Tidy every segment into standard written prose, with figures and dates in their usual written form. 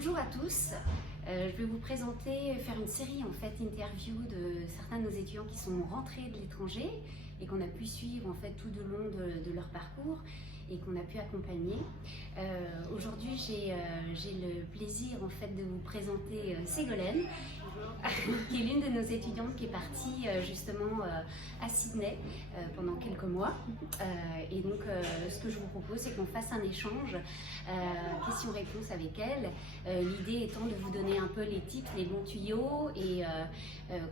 Bonjour à tous, je vais vous présenter, faire une série en fait interview de certains de nos étudiants qui sont rentrés de l'étranger et qu'on a pu suivre en fait tout au long de leur parcours et qu'on a pu accompagner. Aujourd'hui j'ai le plaisir en fait de vous présenter Ségolène qui est l'une de nos étudiantes qui est partie justement à Sydney pendant quelques mois. Et donc ce que je vous propose, c'est qu'on fasse un échange questions-réponses avec elle. L'idée étant de vous donner un peu les tips, les bons tuyaux et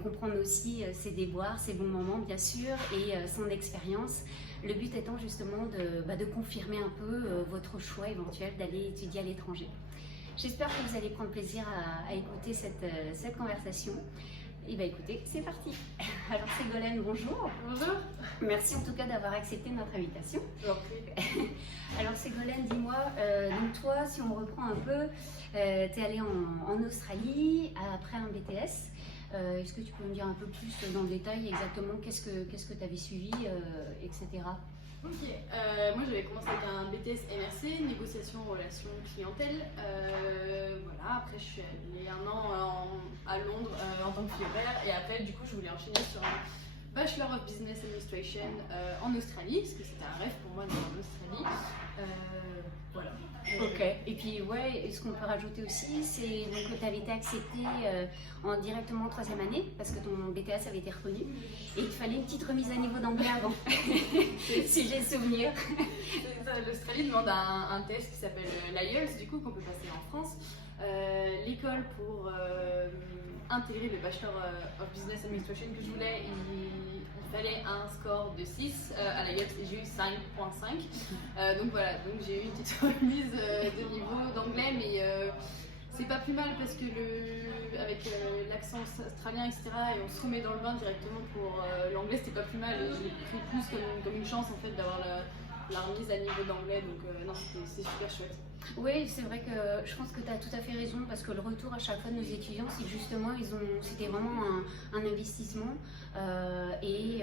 comprendre aussi ses déboires, ses bons moments bien sûr et son expérience. Le but étant justement de confirmer un peu votre choix éventuel d'aller étudier à l'étranger. J'espère que vous allez prendre plaisir à écouter cette conversation. Et bien écoutez, c'est parti. Alors Ségolène, bonjour. Bonjour. Merci en tout cas d'avoir accepté notre invitation. Alors Ségolène, dis-moi, donc toi, si on reprend un peu, tu es allée en Australie après un BTS. Est-ce que tu peux me dire un peu plus dans le détail exactement qu'est-ce que tu avais suivi, etc. Ok, moi j'avais commencé avec un BTS MRC, négociation, relations, clientèle. Voilà, après je suis allée un an à Londres en tant que fille au pair et après du coup je voulais enchaîner sur un Bachelor of Business Administration en Australie, parce que c'était un rêve pour moi d'aller en Australie. Voilà. Ok, et puis ouais, ce qu'on peut rajouter aussi, c'est que tu avais été acceptée directement en troisième année, parce que ton BTS avait été reconnu, et il te fallait une petite remise à niveau d'anglais avant, si j'ai souvenir. L'Australie demande un test qui s'appelle l'IELTS, du coup, qu'on peut passer en France. L'école pour intégrer le Bachelor of Business Administration que je voulais, il fallait un score de 6 à l'IELTS et j'ai eu 5.5. Donc voilà, donc j'ai eu une petite remise de niveau d'anglais, mais c'est pas plus mal parce que avec l'accent australien, etc., et on se remet dans le bain directement pour l'anglais, c'était pas plus mal. Et j'ai pris plus comme une chance en fait d'avoir la remise à niveau d'anglais, donc non, c'est super chouette. Oui, c'est vrai que je pense que tu as tout à fait raison parce que le retour à chaque fois de nos étudiants, c'est que justement, c'était vraiment un investissement et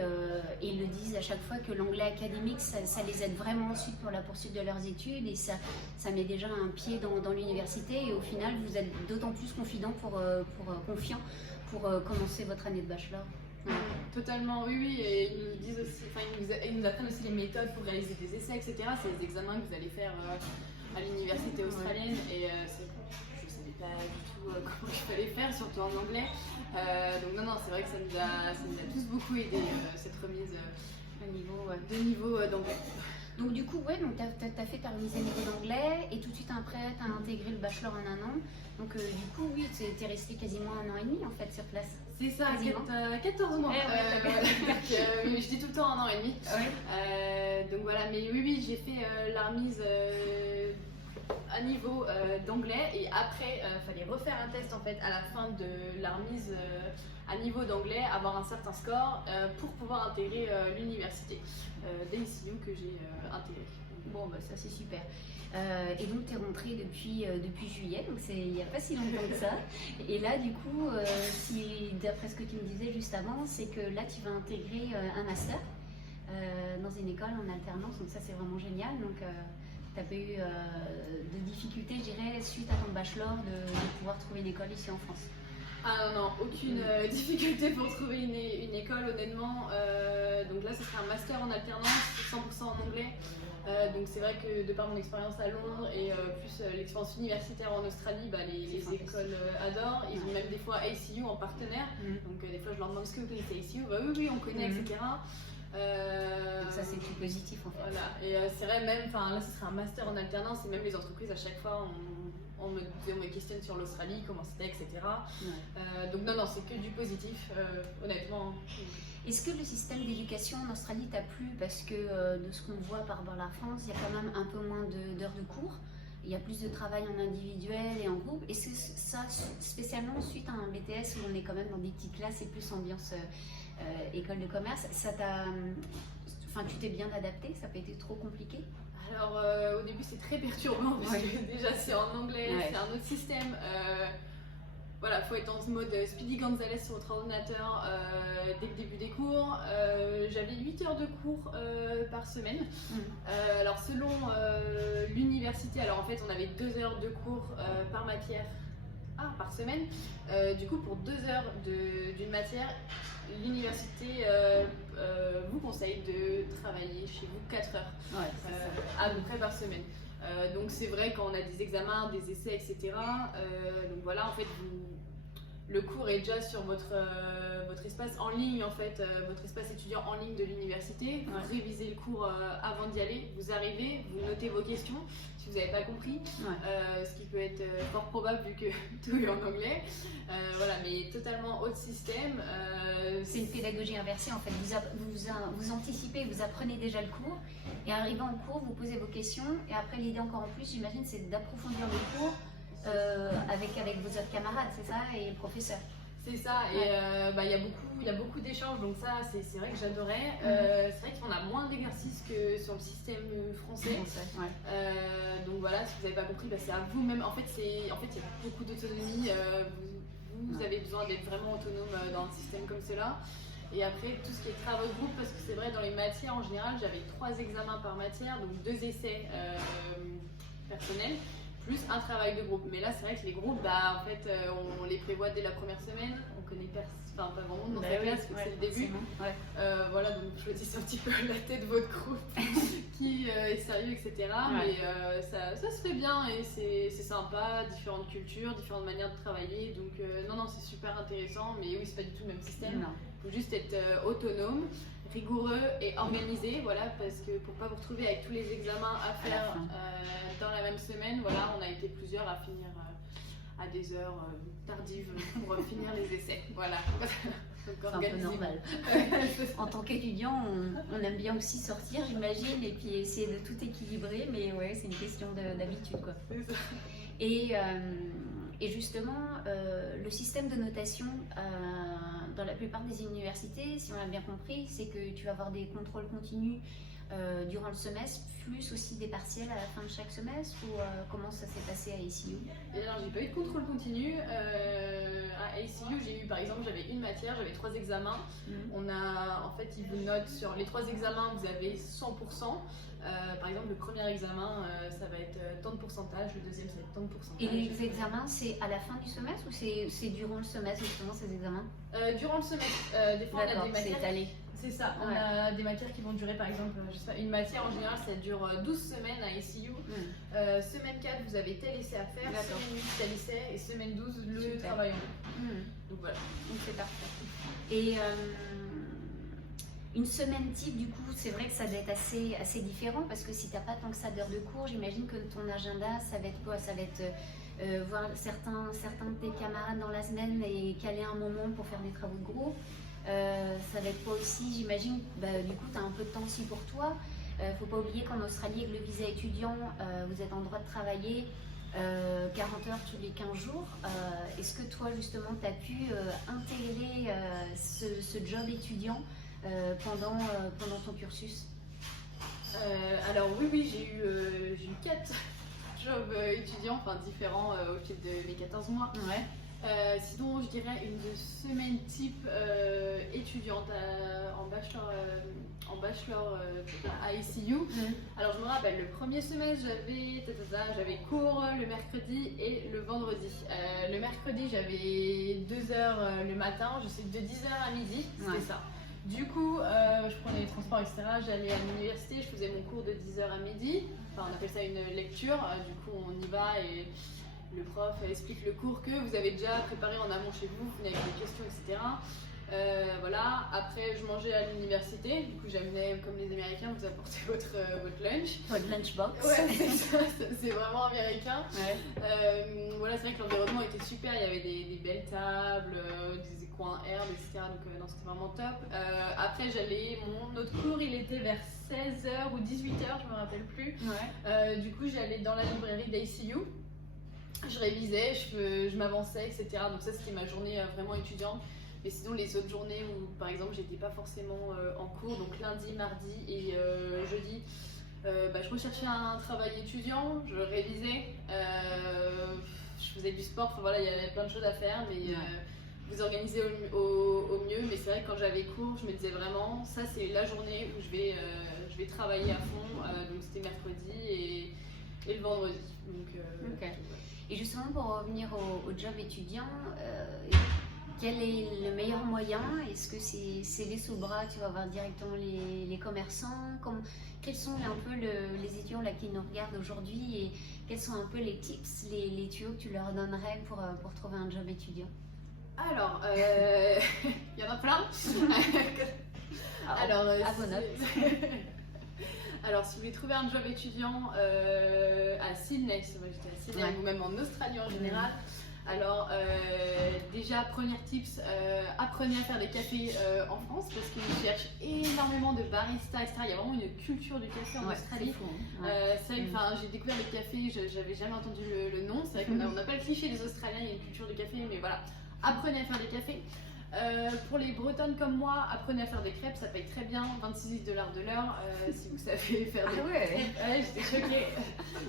ils le disent à chaque fois que l'anglais académique, ça les aide vraiment ensuite pour la poursuite de leurs études et ça met déjà un pied dans l'université et au final, vous êtes d'autant plus confiant pour commencer votre année de bachelor. Ouais. Totalement, oui, et ils nous disent aussi, enfin ils nous apprennent aussi les méthodes pour réaliser des essais, etc. C'est les examens que vous allez faire à l'université australienne et je savais pas du tout comment il fallait faire, surtout en anglais. Donc non, c'est vrai que ça nous a tous beaucoup aidé cette remise de niveau d'anglais. Donc du coup, ouais, donc t'as fait ta remise à niveau d'anglais et tout de suite après, t'as intégré le bachelor en un an. Donc du coup, oui, t'es resté quasiment un an et demi en fait sur place. C'est ça, 14 mois. Je dis tout le temps un an et demi. Ouais. Donc voilà, mais oui, j'ai fait la remise à niveau d'anglais et après, fallait refaire un test en fait à la fin de la remise à niveau d'anglais, avoir un certain score pour pouvoir intégrer l'université d'ACU que j'ai intégré. Bon, bah ça c'est super. Et donc tu es rentrée depuis juillet, donc il n'y a pas si longtemps que ça. Et là du coup, d'après ce que tu me disais juste avant, c'est que là tu vas intégrer un master dans une école en alternance, donc ça c'est vraiment génial. Donc tu n'as pas eu de difficultés, je dirais, suite à ton bachelor de pouvoir trouver une école ici en France? Ah non, aucune difficulté pour trouver une école honnêtement. Donc là ce sera un master en alternance, 100% en anglais. Donc c'est vrai que de par mon expérience à Londres et plus l'expérience universitaire en Australie, les écoles adorent. Ils ont même des fois ACU en partenaire. Donc des fois je leur demande ce que vous connaissez ACU, oui on connaît, etc. Donc ça c'est tout positif en fait. Voilà, et c'est vrai même, là ce serait un master en alternance et même les entreprises à chaque fois on me questionne sur l'Australie, comment c'était, etc. Ouais. Donc non, c'est que du positif, honnêtement. Est-ce que le système d'éducation en Australie t'a plu? Parce que de ce qu'on voit par rapport à la France, il y a quand même un peu moins d'heures de cours. Il y a plus de travail en individuel et en groupe. Est-ce que ça, spécialement suite à un BTS où on est quand même dans des petites classes et plus ambiance école de commerce, tu t'es bien adapté? Ça n'a pas été trop compliqué? Alors au début c'est très perturbant parce que déjà c'est en anglais, c'est un autre système. Voilà, faut être dans ce mode Speedy Gonzales sur votre ordinateur dès le début des cours. j'avais 8 heures de cours par semaine. Alors selon l'université, alors en fait on avait 2 heures de cours par matière par semaine. Du coup pour 2 heures d'une matière, l'université vous conseille de travailler chez vous 4 heures à peu près par semaine. Donc c'est vrai quand on a des examens, des essais, etc. Donc voilà, en fait le cours est déjà sur votre espace en ligne, en fait, votre espace étudiant en ligne de l'université. Vous révisez le cours avant d'y aller, vous arrivez, vous notez vos questions si vous n'avez pas compris, ce qui peut être fort probable vu que tout est en anglais. Voilà, mais totalement autre système. C'est une pédagogie inversée en fait. Vous anticipez, vous apprenez déjà le cours et arrivant au cours, vous posez vos questions et après l'idée encore en plus, j'imagine, c'est d'approfondir le cours. Avec vos autres camarades, c'est ça, et le professeur. C'est ça, et il y a beaucoup d'échanges, donc ça c'est vrai que j'adorais. C'est vrai qu'on a moins d'exercices que sur le système français. Donc voilà, si vous n'avez pas compris, c'est à vous-même. En fait, il y a beaucoup d'autonomie. Vous avez besoin d'être vraiment autonome dans un système comme cela. Et après, tout ce qui est travaux de groupe, parce que c'est vrai, dans les matières en général, j'avais 3 examens par matière, donc 2 essais personnels. Plus un travail de groupe. Mais là, c'est vrai que les groupes, en fait, on les prévoit dès la première semaine. On connaît pas grand monde dans sa classe, c'est le début. Voilà, donc choisissez un petit peu la tête de votre groupe qui est sérieux, etc. Mais ça se fait bien et c'est sympa, différentes cultures, différentes manières de travailler. Donc non, c'est super intéressant. Mais oui, c'est pas du tout le même système. Il faut juste être autonome, rigoureux et organisé, voilà, parce que pour pas vous retrouver avec tous les examens à faire dans la même semaine, voilà, on a été plusieurs à finir à des heures tardives pour finir les essais, voilà. C'est un peu normal. En tant qu'étudiant, on aime bien aussi sortir, j'imagine, et puis essayer de tout équilibrer, mais ouais, c'est une question d'habitude, quoi. Et justement, le système de notation dans la plupart des universités, si on a bien compris, c'est que tu vas avoir des contrôles continus durant le semestre, plus aussi des partiels à la fin de chaque semestre, ou comment ça s'est passé à ACU? Et alors, j'ai pas eu de contrôle continu. À ACU, j'ai eu, par exemple, j'avais une matière, j'avais 3 examens. En fait, ils vous notent sur les 3 examens, vous avez 100%. Par exemple, le premier examen, ça va être tant de pourcentage, le deuxième, ça va être tant de pourcentage. Et les examens, c'est à la fin du semestre ou c'est durant le semestre, justement, ces examens? Durant le semestre. Des fois, on a des matières. C'est étalé. C'est ça, on a des matières qui vont durer, par exemple, je sais pas, une matière en général, ça dure 12 semaines à ACU. Semaine 4, vous avez tel essai à faire, semaine 8, tel essai, et semaine 12, le travail en groupe. Donc voilà. Donc c'est parfait. Et une semaine type, du coup, c'est vrai que ça doit être assez différent parce que si tu n'as pas tant que ça d'heures de cours, j'imagine que ton agenda, ça va être quoi? Ça va être voir certains de tes camarades dans la semaine et caler un moment pour faire des travaux de groupe. Ça va être quoi aussi? J'imagine, du coup, tu as un peu de temps aussi pour toi. Faut pas oublier qu'en Australie, avec le visa étudiant, vous êtes en droit de travailler 40 heures tous les 15 jours. Est-ce que toi, justement, tu as pu intégrer ce job étudiant pendant ton cursus? Alors oui, j'ai eu 4 jobs étudiants, enfin différents au fil de mes 14 mois. Sinon, je dirais une semaine type étudiante en bachelor à ACU. Alors, je me rappelle, le premier semestre, j'avais cours le mercredi et le vendredi. Le mercredi, j'avais 2 heures le matin, je sais, de 10h à midi, c'était ça. Du coup, je prenais les transports, etc. J'allais à l'université, je faisais mon cours de 10h à midi. Enfin, on appelle ça une lecture. Du coup, on y va et le prof explique le cours que vous avez déjà préparé en amont chez vous, vous venez avec des questions, etc. Voilà. Après, je mangeais à l'université. Du coup, j'amenais, comme les Américains, vous apportez votre lunch. Votre lunchbox. Ouais, c'est ça, c'est vraiment américain. Voilà, c'est vrai que l'environnement était super. Il y avait des belles tables, des coins herbes, etc. Donc, non, c'était vraiment top. Après, mon autre cours, il était vers 16h ou 18h, je me rappelle plus. Du coup, j'allais dans la librairie d'ACU. Je révisais, je m'avançais, etc. Donc ça, c'était ma journée vraiment étudiante. Mais sinon, les autres journées où, par exemple, j'étais pas forcément en cours, donc lundi, mardi et jeudi, je recherchais un travail étudiant, je révisais, je faisais du sport, enfin voilà, il y avait plein de choses à faire, mais vous organisez au mieux. Mais c'est vrai que quand j'avais cours, je me disais vraiment, ça c'est la journée où je vais travailler à fond. Donc c'était mercredi et le vendredi. Donc, Ok. Et justement, pour revenir au job étudiant, quel est le meilleur moyen? Est-ce que c'est les sous le bras, tu vas voir directement les commerçants? Quels sont un peu les étudiants là, qui nous regardent aujourd'hui et quels sont un peu les tips, les tuyaux que tu leur donnerais pour trouver un job étudiant? Alors, il y en a plein. Alors, à vos notes. Alors, si vous voulez trouver un job étudiant à Sydney, si moi j'étais à Sydney, ou même en Australie en général, alors déjà, premier tips, apprenez à faire des cafés en France parce qu'ils cherchent énormément de baristas, etc. Il y a vraiment une culture du café en Australie. C'est fou, hein. J'ai découvert les cafés, j'avais jamais entendu le nom. C'est vrai qu'on n'a pas le cliché des Australiens, il y a une culture du café, mais voilà, apprenez à faire des cafés. Pour les Bretonnes comme moi, apprenez à faire des crêpes, ça paye très bien, 26 $ de l'heure. Si vous savez faire des crêpes. Ouais, j'étais choquée.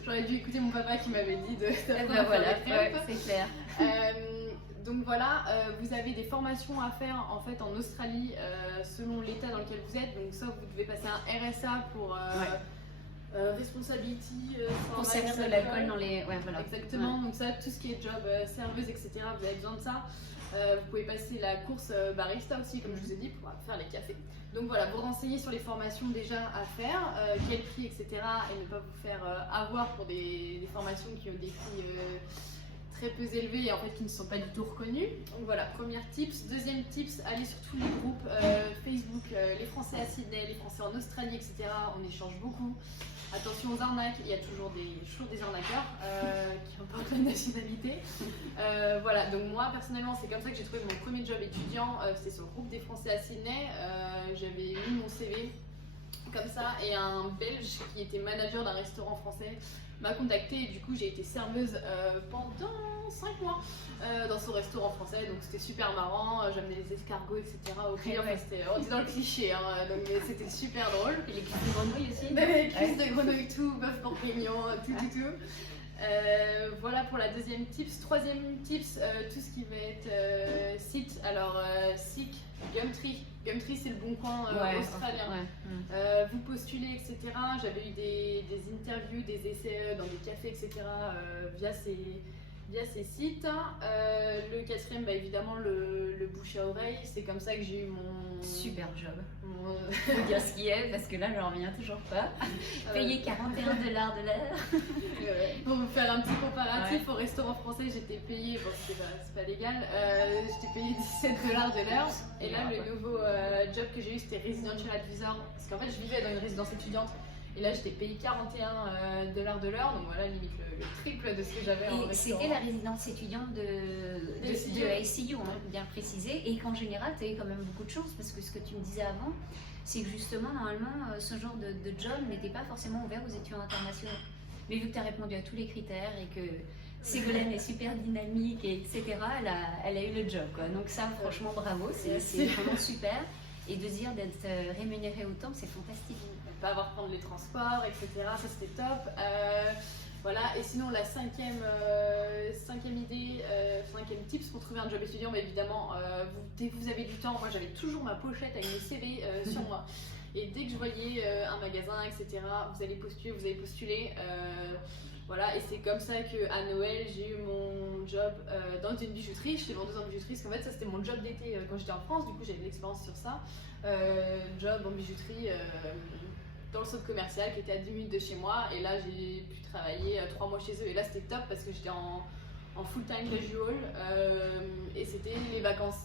J'aurais dû écouter mon papa qui m'avait dit d'apprendre à faire des crêpes. C'est clair. Donc voilà, vous avez des formations à faire en fait en Australie selon l'état dans lequel vous êtes. Donc ça, vous devez passer un RSA pour Responsibility. Pour servir de l'alcool dans les. Ouais, voilà. Exactement, donc ça, tout ce qui est job, serveuse, etc., vous avez besoin de ça. Vous pouvez passer la course barista aussi, comme je vous ai dit, pour faire les cafés. Donc voilà, vous renseignez sur les formations déjà à faire, quel prix, etc. Et ne pas vous faire avoir pour des formations qui ont des prix très peu élevés et en fait qui ne sont pas du tout reconnus. Donc voilà, premier tips. Deuxième tips, allez sur tous les groupes Facebook, les Français à Sydney, les Français en Australie, etc. On échange beaucoup. Attention aux arnaques, il y a toujours des arnaqueurs qui n'importe la nationalité. Voilà, donc moi personnellement, c'est comme ça que j'ai trouvé mon premier job étudiant. C'était sur le groupe des Français à Sydney. J'avais mis mon CV comme ça et un Belge qui était manager d'un restaurant français m'a contacté et du coup j'ai été serveuse pendant 5 mois dans son restaurant français, donc c'était super marrant, j'amenais les escargots, etc. au client, on était dans le cliché, hein, donc, mais c'était super drôle. Et les cuisses de grenouille aussi? Les cuisses de grenouille, tout, bœuf bourguignon, tout. Voilà pour la deuxième tips. Troisième tips, tout ce qui va être site, alors SICK, Gumtree. Gumtree, c'est le bon coin australien. Vous postulez, etc. J'avais eu des interviews, des essais dans des cafés, etc. Via ces sites. Le quatrième, évidemment, le bouche à oreille. C'est comme ça que j'ai eu mon... Super job. Faut dire ce qui est, parce que là, j'en reviens toujours pas. Payer 41 $ de l'heure. Pour vous faire un petit comparatif, au restaurant français, j'étais payée, bon, c'est pas légal, j'étais payée 17 $ de l'heure. Et là, le nouveau job que j'ai eu, c'était Residential Advisor. Parce qu'en fait, je vivais dans une résidence étudiante. Et là, j'étais payée 41 $ de l'heure, donc voilà, limite le triple de ce que j'avais en restaurant. C'était la résidence étudiante de ICU, hein, bien précisé, et qu'en général, tu avais quand même beaucoup de chance, parce que ce que tu me disais avant, c'est que justement, normalement, ce genre de job n'était pas forcément ouvert aux étudiants internationaux. Mais vu que tu as répondu à tous les critères et que Ségolène est super dynamique, etc., elle a eu le job, quoi. Donc ça, franchement, bravo, c'est vraiment super. Et de dire d'être rémunéré autant, c'est fantastique. Pas avoir à prendre les transports, etc. Ça c'était top. Voilà. Et sinon la cinquième idée, cinquième tips pour trouver un job étudiant, mais évidemment, dès que vous avez du temps, moi j'avais toujours ma pochette avec mes CV sur moi. Et dès que je voyais un magasin, etc., vous allez postuler. Voilà, et c'est comme ça qu'à Noël, j'ai eu mon job dans une bijouterie. J'étais vendeuse en bijouterie, parce qu'en fait, ça c'était mon job d'été quand j'étais en France. Du coup, j'avais de l'expérience sur ça. Job en bijouterie dans le centre commercial qui était à 10 minutes de chez moi. Et là, j'ai pu travailler 3 mois chez eux. Et là, c'était top parce que j'étais en full-time casual. Et c'était les vacances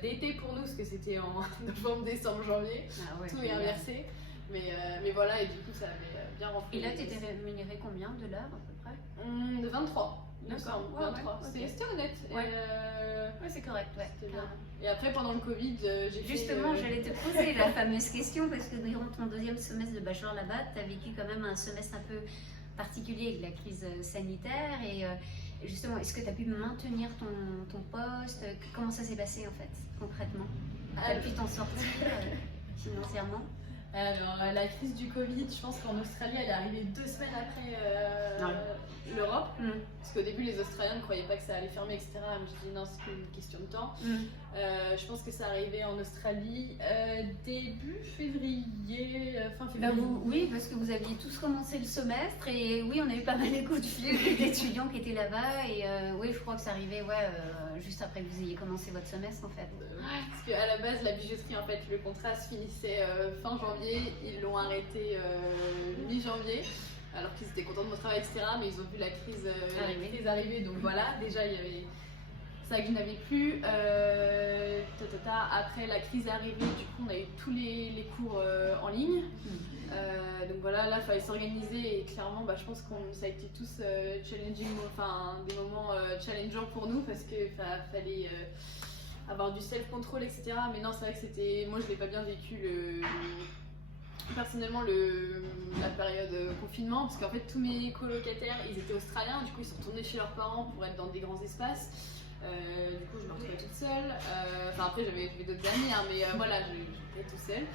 d'été pour nous, parce que c'était en novembre, décembre, janvier. Tout est inversé. Mais voilà, et du coup, ça avait bien rempli. Et là, tu étais rémunérée combien de l'heure à peu près? De 23. D'accord. 23. C'était honnête. Ouais, c'est correct. C'était bien. Et après, pendant le Covid, j'ai Justement, j'allais te poser la fameuse question, parce que durant ton deuxième semestre de bachelor là-bas, tu as vécu quand même un semestre un peu particulier avec la crise sanitaire. Et justement, est-ce que tu as pu maintenir ton poste? Comment ça s'est passé en fait, concrètement? Tu as pu t'en sortir financièrement? Alors, la crise du Covid, je pense qu'en Australie, elle est arrivée 2 semaines après l'Europe. Parce qu'au début, les Australiens ne croyaient pas que ça allait fermer, etc. Mais je dis non, c'est qu'une question de temps. Je pense que ça arrivait en Australie début février, fin février. Oui, parce que vous aviez tous commencé le semestre et oui, on a eu pas mal de coups de fil d'étudiants qui étaient là-bas et oui, je crois que ça arrivait juste après que vous ayez commencé votre semestre en fait. Parce qu'à la base, la bijouterie, en fait, le contrat se finissait fin janvier, ils l'ont arrêté mi-janvier. Alors qu'ils étaient contents de mon travail, etc. Mais ils ont vu la crise arriver. Donc voilà, déjà il y avait ça que je n'avais plus. Après la crise est arrivée, du coup on a eu tous les cours en ligne. Donc voilà, là il fallait s'organiser et clairement je pense que ça a été tous challenging, enfin des moments challengeants pour nous parce qu'il fallait avoir du self-control, etc. Mais non, c'est vrai que c'était. Moi je l'ai pas bien vécu personnellement la période confinement parce qu'en fait tous mes colocataires ils étaient australiens, du coup ils sont retournés chez leurs parents pour être dans des grands espaces. Du coup je me retrouvais toute seule. Enfin après j'avais d'autres amis mais voilà j'étais toute seule.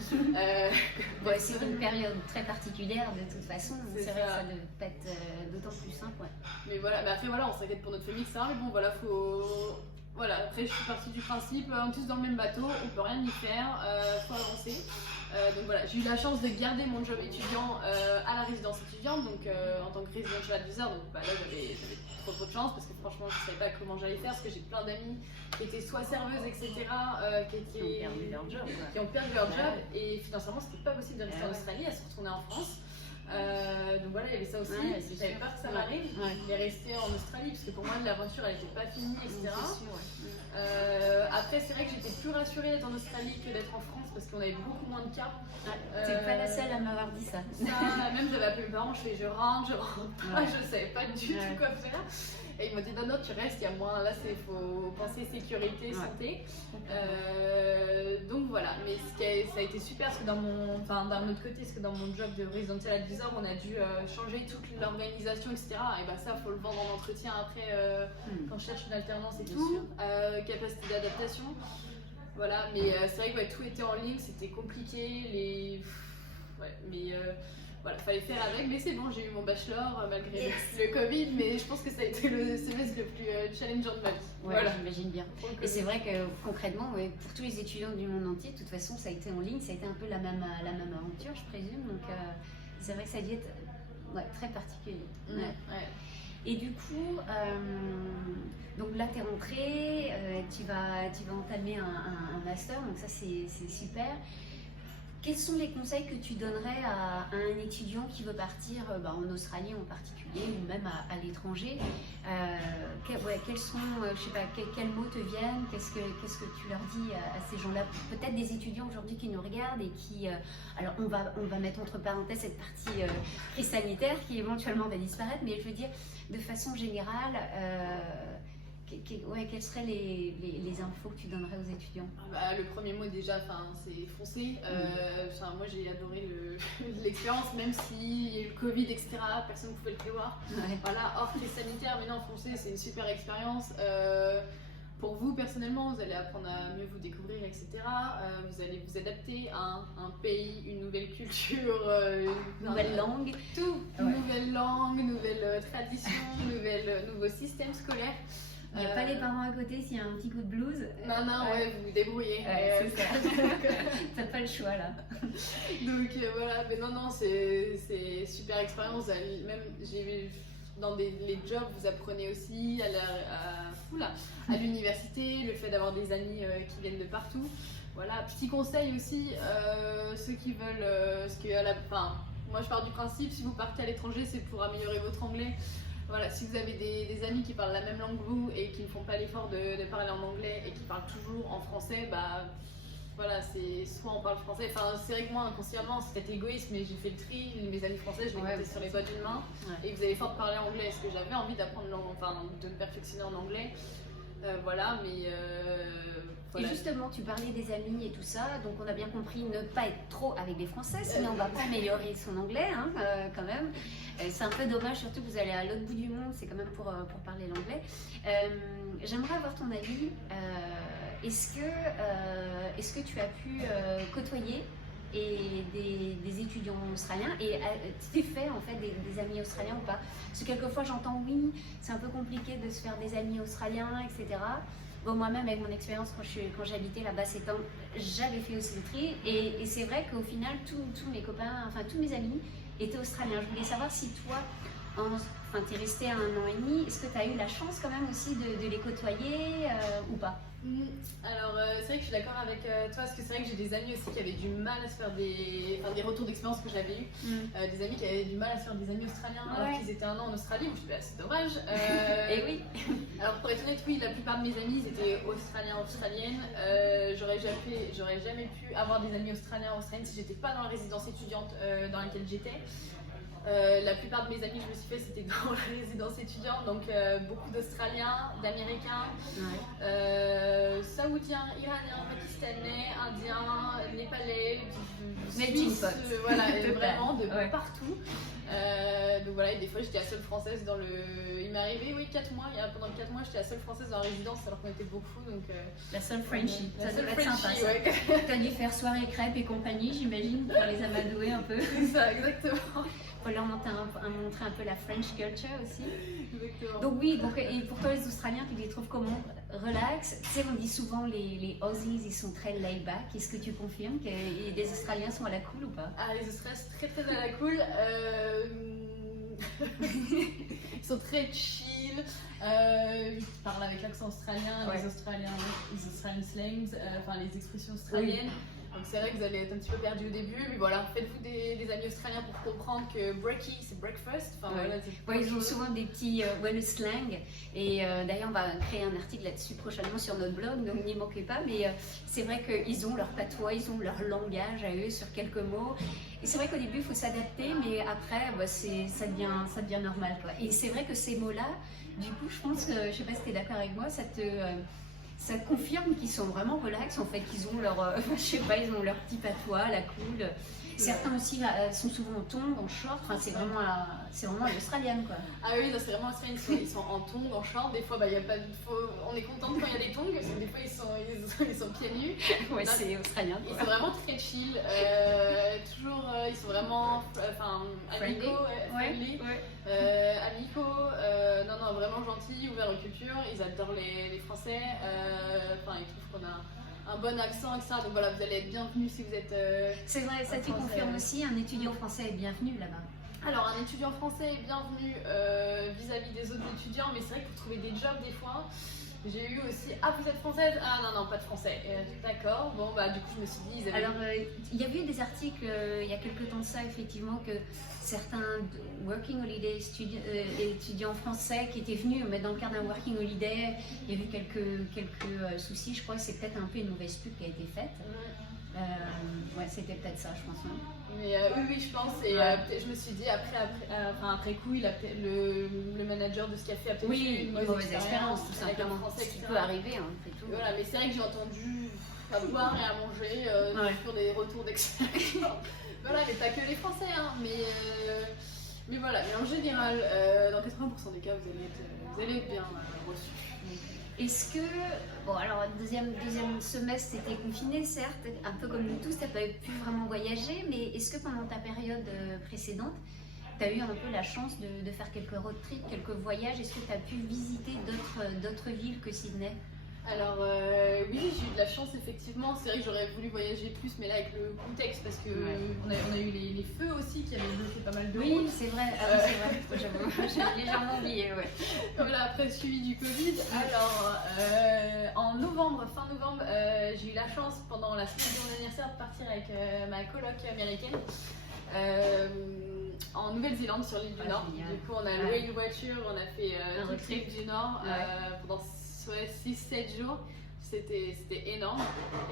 C'est une période très particulière de toute façon, c'est vrai que ça devait pas être d'autant plus simple. Mais voilà, après voilà on s'inquiète pour notre famille etc. Mais bon voilà après je suis partie du principe, on est tous dans le même bateau, on peut rien y faire, faut avancer. Donc voilà, j'ai eu la chance de garder mon job étudiant à la résidence étudiante, donc en tant que residential advisor, donc là j'avais trop de chance parce que franchement je savais pas comment j'allais faire parce que j'ai plein d'amis qui étaient soit serveuses etc. Qui ont perdu leur job et financièrement c'était pas possible de rester en Australie, elles sont retournées en France. Donc voilà, il y avait ça aussi. J'avais peur que ça m'arrive. Il est resté en Australie parce que pour moi l'aventure elle était pas finie, etc. Après, c'est vrai que j'étais plus rassurée d'être en Australie que d'être en France parce qu'on avait beaucoup moins de cas. T'es pas la seule à m'avoir dit ça. Même j'avais appelé mes parents, je rentre pas, je savais pas du tout quoi faire. Et ils m'ont dit non, tu restes, il y a moins, là il faut penser sécurité, santé. Donc voilà, mais ça a été super parce que d'un autre côté, parce que dans mon job de residential advisor, on a dû changer toute l'organisation, etc. Et ça, faut le vendre en entretien après quand je cherche une alternance et tout. Capacité d'adaptation. Voilà, mais c'est vrai que tout était en ligne, c'était compliqué. Voilà, fallait faire avec, mais c'est bon, j'ai eu mon bachelor malgré le Covid, mais je pense que ça a été le semestre le plus challengeant de ma vie. Voilà, j'imagine bien. Et c'est vrai que concrètement, pour tous les étudiants du monde entier, de toute façon, ça a été en ligne, ça a été un peu la même aventure, je présume. Donc c'est vrai que ça a dû être très particulier. Et du coup, donc là, tu es rentrée, tu vas entamer un master, donc ça c'est super. Quels sont les conseils que tu donnerais à un étudiant qui veut partir en Australie en particulier ou même à l'étranger quels sont, je sais pas, quels mots te viennent, qu'est-ce que tu leur dis à ces gens-là? Peut-être des étudiants aujourd'hui qui nous regardent et qui, alors on va mettre entre parenthèses cette partie crise sanitaire qui éventuellement va disparaître, mais je veux dire de façon générale, quelles seraient les infos que tu donnerais aux étudiants? Le premier mot déjà, c'est foncer. Moi j'ai adoré l'expérience, même s'il y a eu le Covid, etc. Personne ne pouvait le prévoir. Voilà, hors crise sanitaire, mais non, foncer, c'est une super expérience. Pour vous personnellement, vous allez apprendre à mieux vous découvrir, etc. Vous allez vous adapter à un pays, une nouvelle culture, nouvelle langue, tout. Nouvelle langue, nouvelle tradition, nouveau système scolaire. Il n'y a pas les parents à côté s'il y a un petit coup de blues. Non, vous vous débrouillez. C'est ça. T'as pas le choix là. Donc voilà, mais non, c'est super expérience. Même dans les jobs, vous apprenez aussi à l'université, le fait d'avoir des amis qui viennent de partout. Voilà, petit conseil aussi, ceux qui veulent, moi je pars du principe, si vous partez à l'étranger, c'est pour améliorer votre anglais. Voilà, si vous avez des amis qui parlent la même langue que vous et qui ne font pas l'effort de parler en anglais et qui parlent toujours en français, voilà, c'est soit on parle français, c'est vrai que moi inconsciemment c'est peut-être égoïste, mais j'ai fait le tri, mes amis français je les comptais sur les doigts d'une main et vous avez l'effort de parler anglais, est-ce que j'avais envie d'apprendre, de me perfectionner en anglais, voilà, mais voilà. Et justement, tu parlais des amis et tout ça, donc on a bien compris ne pas être trop avec des Français, sinon on va pas améliorer son anglais quand même. C'est un peu dommage, surtout que vous allez à l'autre bout du monde, c'est quand même pour parler l'anglais. J'aimerais avoir ton avis. Est-ce que tu as pu côtoyer et des étudiants australiens. Et tu fais en fait des amis australiens ou pas? Parce que quelquefois j'entends oui, c'est un peu compliqué de se faire des amis australiens, etc. Bon, moi-même, avec mon expérience quand j'habitais là-bas, j'avais fait aussi le tri. Et c'est vrai qu'au final, tous mes copains, enfin tous mes amis étaient australiens. Je voulais savoir si toi, t'es resté 1 an et demi, est-ce que tu as eu la chance quand même aussi de les côtoyer ou pas? Alors, c'est vrai que je suis d'accord avec toi, parce que c'est vrai que j'ai des amis aussi qui avaient du mal à se faire des retours d'expérience que j'avais eu. Des amis qui avaient du mal à se faire des amis australiens alors qu'ils étaient 1 an en Australie. Je me suis dit, bah, c'est dommage. Et oui. Alors, pour être honnête, oui, la plupart de mes amis ils étaient australiens, australiennes. J'aurais jamais pu avoir des amis australiens, australiennes si j'étais pas dans la résidence étudiante dans laquelle j'étais. La plupart de mes amis que je me suis fait c'était dans la résidence étudiante, donc beaucoup d'Australiens, d'Américains, Saoudiens, Iraniens, Pakistanais, Indiens, Népalais, Suisses, voilà, vraiment de partout. Donc voilà, et des fois j'étais la seule française dans le... Il m'est arrivé, oui, 4 mois, pendant 4 mois j'étais la seule française dans la résidence alors qu'on était beaucoup, donc... La seule Frenchie, ça doit être sympa ça. Ouais. T'as dû faire soirée crêpes et compagnie, j'imagine, pour les amadouer un peu. C'est ça, exactement. Pour leur montrer un peu la French culture aussi. Exactement. Donc oui, et pour toi les Australiens, tu les trouves comment? Relax. Tu sais, on dit souvent les Aussies, ils sont très laid back. Est-ce que tu confirmes que les Australiens sont à la cool ou pas? Ah, les Australiens sont très très à la cool. Ils sont très chill. Ils parlent avec l'accent australien, les Australian slangs, les expressions australiennes. Oui. Donc c'est vrai que vous allez être un petit peu perdu au début, mais voilà, faites-vous des amis australiens pour comprendre que brekkie c'est breakfast. Ils ont souvent des petits le slang. Et d'ailleurs, on va créer un article là-dessus prochainement sur notre blog, donc n'y manquez pas. Mais c'est vrai qu'ils ont leur patois, ils ont leur langage à eux sur quelques mots. Et c'est vrai qu'au début, il faut s'adapter, mais après, ça devient normal, quoi. Et c'est vrai que ces mots-là, du coup, je pense, je sais pas si tu es d'accord avec moi, ça confirme qu'ils sont vraiment relax, en fait, qu'ils ont leur, je sais pas, ils ont leur petit patois, la cool. Certains aussi sont souvent en tongs, en short, enfin, c'est vraiment à l'australienne, quoi. Ah oui, c'est vraiment australien, ils sont en tongs, en short, des fois, on est contente quand il y a des tongs, parce que des fois, ils sont pieds nus. Ouais, c'est australien, quoi. Ils sont vraiment très chill, toujours, ils sont vraiment, amicaux, friendly, amicaux, non, vraiment gentils, ouverts aux cultures, ils adorent les Français, ils trouvent qu'on a un bon accent, etc. Donc voilà, vous allez être bienvenus si vous êtes... c'est vrai, ça tu confirmes aussi, un étudiant français est bienvenu là-bas? Alors, un étudiant français est bienvenu vis-à-vis des autres étudiants, mais c'est vrai que pour trouver des jobs, des fois, j'ai eu aussi « Ah, vous êtes française? Ah non, pas de français. » D'accord, bon, du coup, je me suis dit... Ils avaient... Alors, il y avait eu des articles il y a quelques temps de ça, effectivement, que certains working holiday étudiants français qui étaient venus, mais dans le cadre d'un working holiday, il y a eu quelques soucis. Je crois que c'est peut-être un peu une mauvaise pub qui a été faite. C'était peut-être ça, je pense. Mais oui, je pense. Et je me suis dit, après coup, le manager de ce café a peut-être eu une mauvaise expérience, tout simplement. Ce qui peut arriver, c'est tout. Voilà, mais c'est vrai que j'ai entendu à boire et à manger sur des retours d'expérience. Voilà, mais pas que les Français, hein. Mais voilà, mais en général, dans 80% des cas, vous allez être bien reçus. Est-ce que, alors deuxième semestre c'était confiné certes, un peu comme nous tous, tu n'as pas pu vraiment voyager, mais est-ce que pendant ta période précédente, tu as eu un peu la chance de faire quelques road trips, quelques voyages? Est-ce que tu as pu visiter d'autres villes que Sydney? Alors oui, j'ai eu de la chance effectivement, c'est vrai que j'aurais voulu voyager plus, mais là avec le contexte, parce que on a eu les feux aussi qui avaient bloqué pas mal de routes. Oui, c'est vrai, j'avoue, j'ai légèrement oublié, Voilà, après suivi du Covid. Alors en novembre, fin novembre, j'ai eu la chance pendant la semaine de mon anniversaire de partir avec ma coloc américaine en Nouvelle-Zélande sur l'île du Nord. Génial. Du coup on a loué une voiture, on a fait un road trip du Nord pendant 6-7 jours, c'était énorme.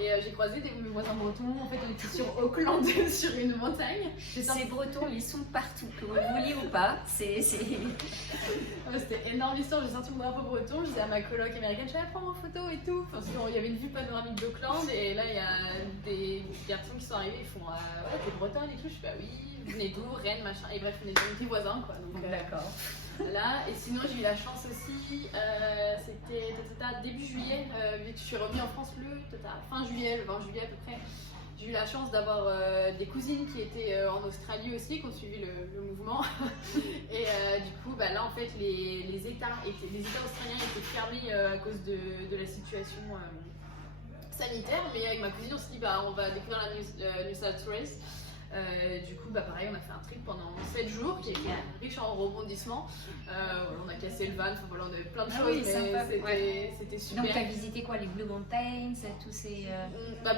Et j'ai croisé mes voisins bretons. En fait, on était sur Auckland, sur une montagne. Ces bretons, ils sont partout, que vous le vouliez ou pas. C'était énorme l'histoire. J'ai sorti mon drapeau breton, je disais à ma coloc américaine, je vais prendre en photo et tout. Enfin, il y avait une vue panoramique d'Auckland. Et là, il y a des garçons qui sont arrivés, ils font t'es bretonne et tout. Je fais oui, vous venez d'où, Rennes, machin. Et bref, on était voisins, quoi. Donc, d'accord. Là, et sinon j'ai eu la chance aussi, c'était début juillet, vu que je suis revenue en France fin juillet, le 20 juillet à peu près, J'ai eu la chance d'avoir des cousines qui étaient en Australie aussi, qui ont suivi le mouvement. Et du coup, là en fait, les États australiens étaient fermés à cause de la situation sanitaire. Mais avec ma cousine, on s'est dit, on va découvrir la New South Wales. Du coup, pareil, on a fait un trip pendant 7 jours qui était riche en rebondissements. On a cassé le van, voilà, on avait plein de choses, mais c'était super. Donc, tu as visité quoi, les Blue Mountains, tous ces.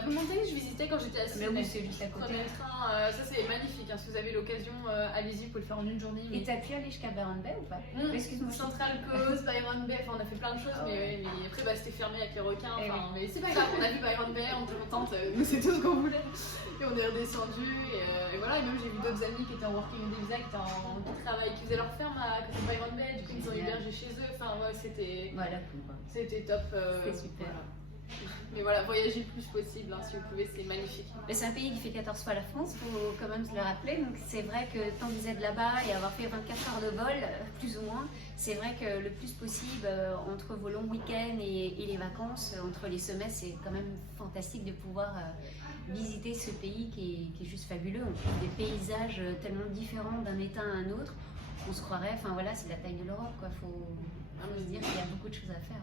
Blue Mountains, je visitais quand j'étais à Sydney. Mais oui, c'est juste à côté. Premier train, ça c'est magnifique. Si vous avez l'occasion, allez-y, vous pouvez le faire en une journée. Et t'as pu aller jusqu'à Byron Bay ou pas? Excuse-moi. Central Coast, Byron Bay, on a fait plein de choses, mais après c'était fermé avec les requins. Mais c'est pas grave, on a vu Byron Bay, on était contente, nous c'est tout ce qu'on voulait. Et on est redescendu et voilà, et même j'ai vu d'autres amis qui étaient en working visa, qui faisaient leur ferme à côté de Byron Bay, du coup ils ont hébergé chez eux, c'était top. C'était super. Voilà. Mais voilà, voyagez le plus possible, si vous pouvez, c'est magnifique. Mais c'est un pays qui fait 14 fois la France, il faut quand même se le rappeler, donc c'est vrai que tant que vous êtes là-bas et avoir fait 24 heures de vol, plus ou moins, c'est vrai que le plus possible, entre vos longs week-ends et les vacances, entre les semestres, c'est quand même fantastique de pouvoir visiter ce pays qui est juste fabuleux. On trouve des paysages tellement différents d'un état à un autre, on se croirait, c'est la taille de l'Europe, faut se dire qu'il y a beaucoup de choses à faire.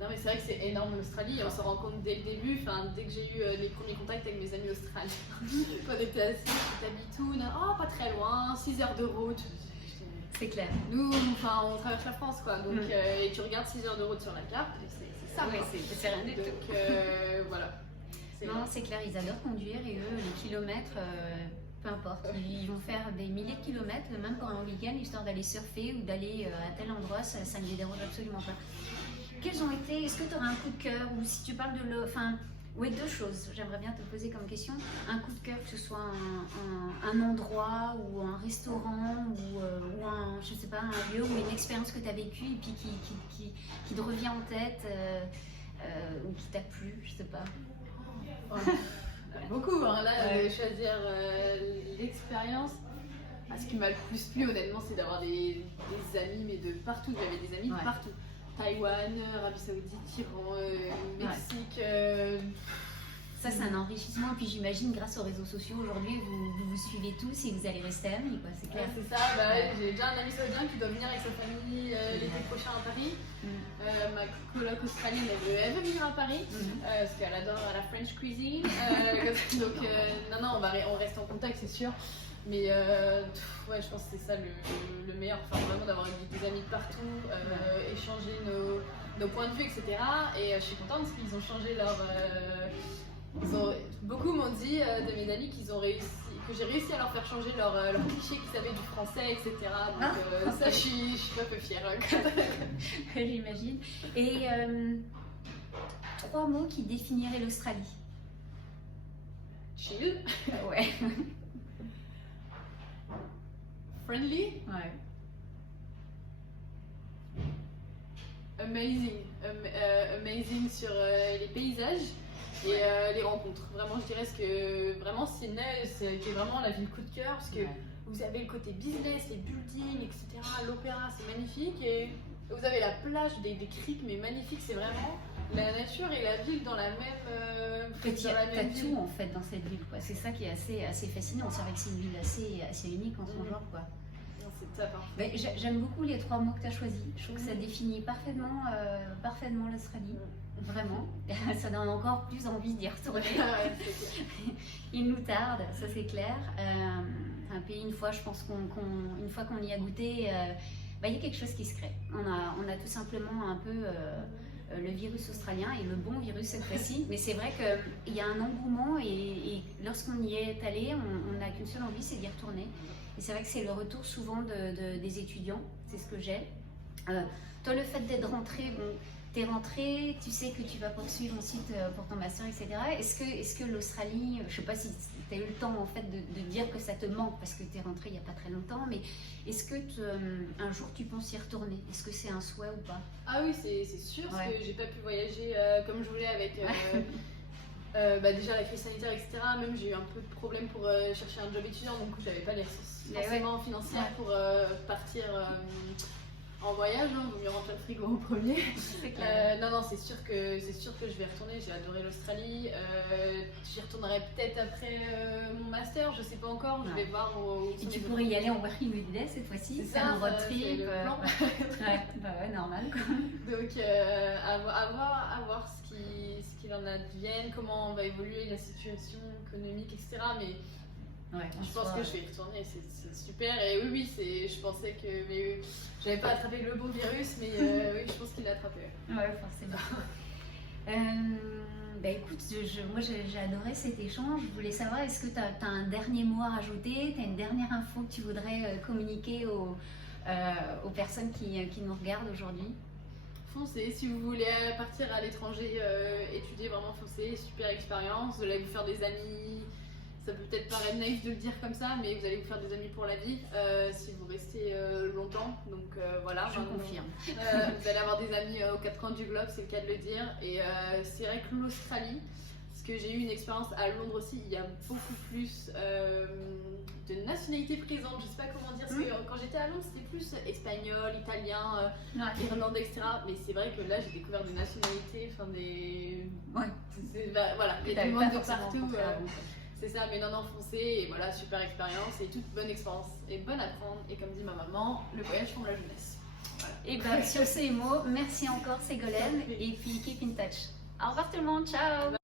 Non mais c'est vrai que c'est énorme l'Australie et on se rend compte dès le début, dès que j'ai eu les premiers contacts avec mes amis australiens. On était assis, t'habites où? Pas très loin, 6 heures de route. C'est clair. Nous, on traverse la France quoi, donc, et tu regardes 6 heures de route sur la carte, c'est ça. Oui, c'est rien du tout. Donc voilà. Non, c'est clair, ils adorent conduire et eux, les kilomètres, peu importe. Ils vont faire des milliers de kilomètres, même pour un week-end, histoire d'aller surfer ou d'aller à tel endroit, ça ne les dérange absolument pas. Quels ont été, est-ce que tu aurais un coup de cœur, ou si tu parles de deux choses, j'aimerais bien te poser comme question. Un coup de cœur, que ce soit un endroit ou un restaurant ou un lieu ou une expérience que tu as vécue et puis qui te revient en tête ou qui t'a plu, je sais pas. Beaucoup, là je vais choisir l'expérience. Ce qui m'a le plus plu honnêtement, c'est d'avoir des amis, mais de partout. J'avais des amis de partout. Taïwan, Arabie Saoudite, Iran, Mexique. Ça, c'est un enrichissement. Et puis j'imagine, grâce aux réseaux sociaux, aujourd'hui, vous suivez tous et vous allez rester amis, c'est clair. C'est ça, j'ai déjà un ami saoudien qui doit venir avec sa famille l'été prochain à Paris. Ma coloc australienne, elle veut venir à Paris parce qu'elle adore la French cuisine. Donc, on reste en contact, c'est sûr. Mais je pense que c'est ça le meilleur, vraiment d'avoir des amis de partout, échanger nos points de vue, etc. Et je suis contente parce qu'ils ont changé beaucoup m'ont dit de mes amis que j'ai réussi à leur faire changer leur cliché qu'ils savaient du français, etc. Donc ça, je suis un peu fière. J'imagine. Et 3 mots qui définiraient l'Australie. Chill. Ouais. Friendly. Ouais. Amazing sur les paysages et les rencontres. Vraiment, je dirais que vraiment Sydney, c'était vraiment la ville coup de cœur parce que vous avez le côté business, les buildings, etc. L'opéra, c'est magnifique et vous avez la plage, des criques, mais magnifique. C'est vraiment la nature et la ville dans la même. T'as tout en fait dans cette ville, C'est ça qui est assez fascinant. C'est vrai que c'est une ville assez unique en son genre, C'est top. J'aime beaucoup les 3 mots que tu as choisis. Je trouve que ça définit parfaitement l'Australie. Vraiment. Ça donne encore plus envie d'y retourner. Il nous tarde, ça c'est clair. Un pays, une fois, je pense une fois qu'on y a goûté, il y a quelque chose qui se crée. On a tout simplement un peu le virus australien et le bon virus cette fois-ci. Mais c'est vrai qu'il y a un engouement et lorsqu'on y est allé, on n'a qu'une seule envie, c'est d'y retourner. Et c'est vrai que c'est le retour souvent des étudiants, c'est ce que j'ai. Toi, le fait d'être rentré, t'es rentré, tu sais que tu vas poursuivre ensuite pour ton master, etc. Est-ce que l'Australie, je sais pas si tu as eu le temps en fait de dire que ça te manque parce que t'es rentré il n'y a pas très longtemps, mais est-ce que un jour tu penses y retourner? Est-ce que c'est un souhait ou pas? Ah oui, c'est sûr, parce que j'ai pas pu voyager comme je voulais avec déjà la crise sanitaire, etc. Même j'ai eu un peu de problème pour chercher un job étudiant, donc j'avais pas les ressources forcément financières pour partir en voyage, hein, vaut mieux remplir le frigo en premier. C'est clair. Non, c'est sûr que je vais y retourner. J'ai adoré l'Australie. J'y retournerai peut-être après mon master, je sais pas encore. Je vais voir où Et tu pourrais y aller en working holiday cette fois-ci, faire un road trip. Ouais, normal quoi. Donc à voir ce qu'il en advienne, comment va évoluer la situation économique, etc. Mais je pense que je vais y retourner, c'est super. Et oui, je pensais que j'avais pas attrapé le bon virus, mais oui, je pense qu'il l'a attrapé. Ouais, forcément. Écoute, moi j'ai adoré cet échange. Je voulais savoir, est-ce que tu as un dernier mot à rajouter? Tu as une dernière info que tu voudrais communiquer aux personnes qui nous regardent aujourd'hui? Foncez, si vous voulez partir à l'étranger, étudier, vraiment foncez, super expérience, vous allez vous faire des amis. Ça peut peut-être paraître naïf de le dire comme ça, mais vous allez vous faire des amis pour la vie si vous restez longtemps. Donc voilà. Je confirme. Vous allez avoir des amis aux quatre coins du globe, c'est le cas de le dire. Et c'est vrai que l'Australie, parce que j'ai eu une expérience à Londres aussi, il y a beaucoup plus de nationalités présentes. Je sais pas comment dire, parce que quand j'étais à Londres, c'était plus espagnol, italien, irlandais, etc. Mais c'est vrai que là, j'ai découvert des nationalités, enfin des. Ouais. Voilà, il y a du monde de partout. C'est ça, mais non, foncez, et voilà, super expérience, et toute bonne expérience, et bonne à prendre, et comme dit ma maman, le voyage forme la jeunesse. Voilà. Et bien, sur ces mots, merci encore Ségolène, et puis keep in touch. Au revoir tout le monde, ciao.